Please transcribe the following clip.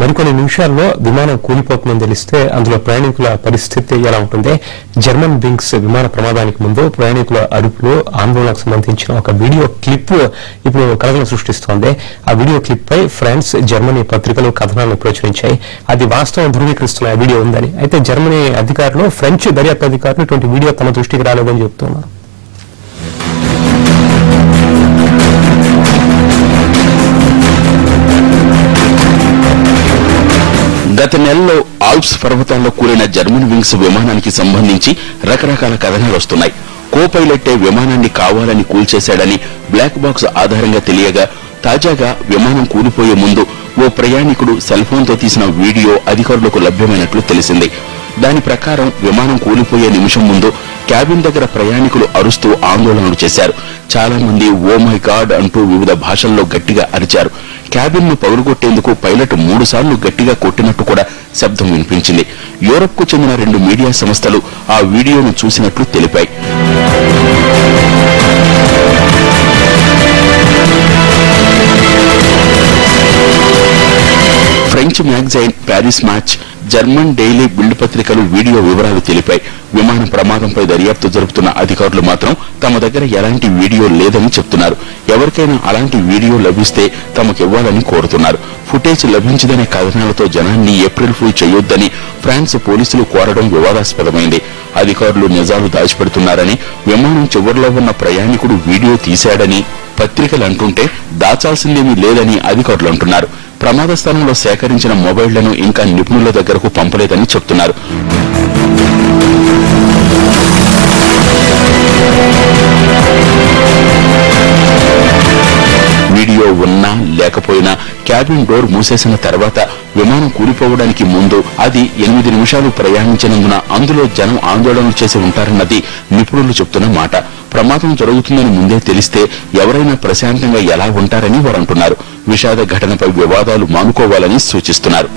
మరికొన్ని నిమిషాల్లో విమానం కూలిపోతుందని తెలిస్తే అందులో ప్రయాణికుల పరిస్థితి ఎలా ఉంటుంది? జర్మన్ వింగ్స్ విమాన ప్రమాదానికి ముందు ప్రయాణికుల అరుపులు, ఆందోళనకు సంబంధించిన ఒక వీడియో క్లిప్ ఇప్పుడు కలకలం సృష్టిస్తోంది. ఆ వీడియో క్లిప్ పై ఫ్రాన్స్, జర్మనీ పత్రికలు కథనాలను ప్రచురించాయి. అది వాస్తవం ధృవీకరిస్తున్న వీడియో ఉందని. అయితే జర్మనీ అధికారులు, ఫ్రెంచ్ దర్యాప్తు అధికారులు ఇటువంటి వీడియో తమ దృష్టికి రాలేదని చెబుతున్నారు. గత నెలలో ఆల్ప్స్ పర్వతాల్లో కూలిన జర్మన్ వింగ్స్ విమానానికి సంబంధించి రకరకాల కథనాలు వస్తున్నాయి. కో పైలట్టే విమానాన్ని కావాలని కూల్చేశాడని బ్లాక్ బాక్స్ ఆధారంగా తెలియగా, తాజాగా విమానం కూలిపోయే ముందు ఓ ప్రయాణికుడు సెల్ ఫోన్తో తీసిన వీడియో అధికారులకు లభ్యమైనట్లు తెలిసింది. దాని ప్రకారం విమానం కూలిపోయే నిమిషం ముందు క్యాబిన్ దగ్గర ప్రయాణికులు అరుస్తూ ఆందోళనలు చేశారు. చాలా మంది ఓ మై గాడ్ అంటూ వివిధ భాషల్లో గట్టిగా అరిచారు. క్యాబిన్ ను పగులుగొట్టేందుకు పైలట్ 3 సార్లు గట్టిగా కొట్టినట్టు కూడా శబ్దం వినిపించింది. యూరప్ కు చెందిన 2 మీడియా సంస్థలు ఆ వీడియోను చూసినట్లు తెలిపాయి. French magazine Paris match, German daily build పత్రికలు వీడియో వివరాలు తెలిపాయి. విమాన ప్రమాదంపై దర్యాప్తు జరుపుతున్న అధికారులు మాత్రం తమ దగ్గర ఎలాంటి వీడియో లేదని చెప్తున్నారు. ఎవరికైనా అలాంటి వీడియో లభిస్తే తమకివ్వాలని కోరుతున్నారు. ఫుటేజ్ లభించదనే కథనాలతో జనాన్ని ఏప్రిల్ ఫుల్ చేయొద్దని ఫ్రాన్స్ పోలీసులు కోరడం వివాదాస్పదమైంది. అధికారులు నిజాలు దాచిపెడుతున్నారని, విమానం చివరిలో ఉన్న ప్రయాణికుడు వీడియో తీశాడని పత్రికలు అంటుంటే దాచాల్సిందేమీ లేదని అధికారులు అంటున్నారు. ప్రమాద స్థలంలో సేకరించిన మొబైళ్లను ఇంకా నిపుణుల దగ్గరకు పంపలేదని చెప్తున్నారు. వీడియో ఉన్నా లేకపోయినా క్యాబిన్ డోర్ మూసేసిన తర్వాత విమానం కూలిపోవడానికి ముందు అది 8 నిమిషాలు ప్రయాణించినందున అందులో జనం ఆందోళనలు చేసి ఉంటారన్నది నిపుణులు చెప్తున్న మాట. ప్రమాదం జరుగుతుందని ముందే తెలిస్తే ఎవరైనా ప్రశాంతంగా ఎలా ఉంటారని వారంటున్నారు. విషాద ఘటనపై వివాదాలు మానుకోవాలని సూచిస్తున్నారు.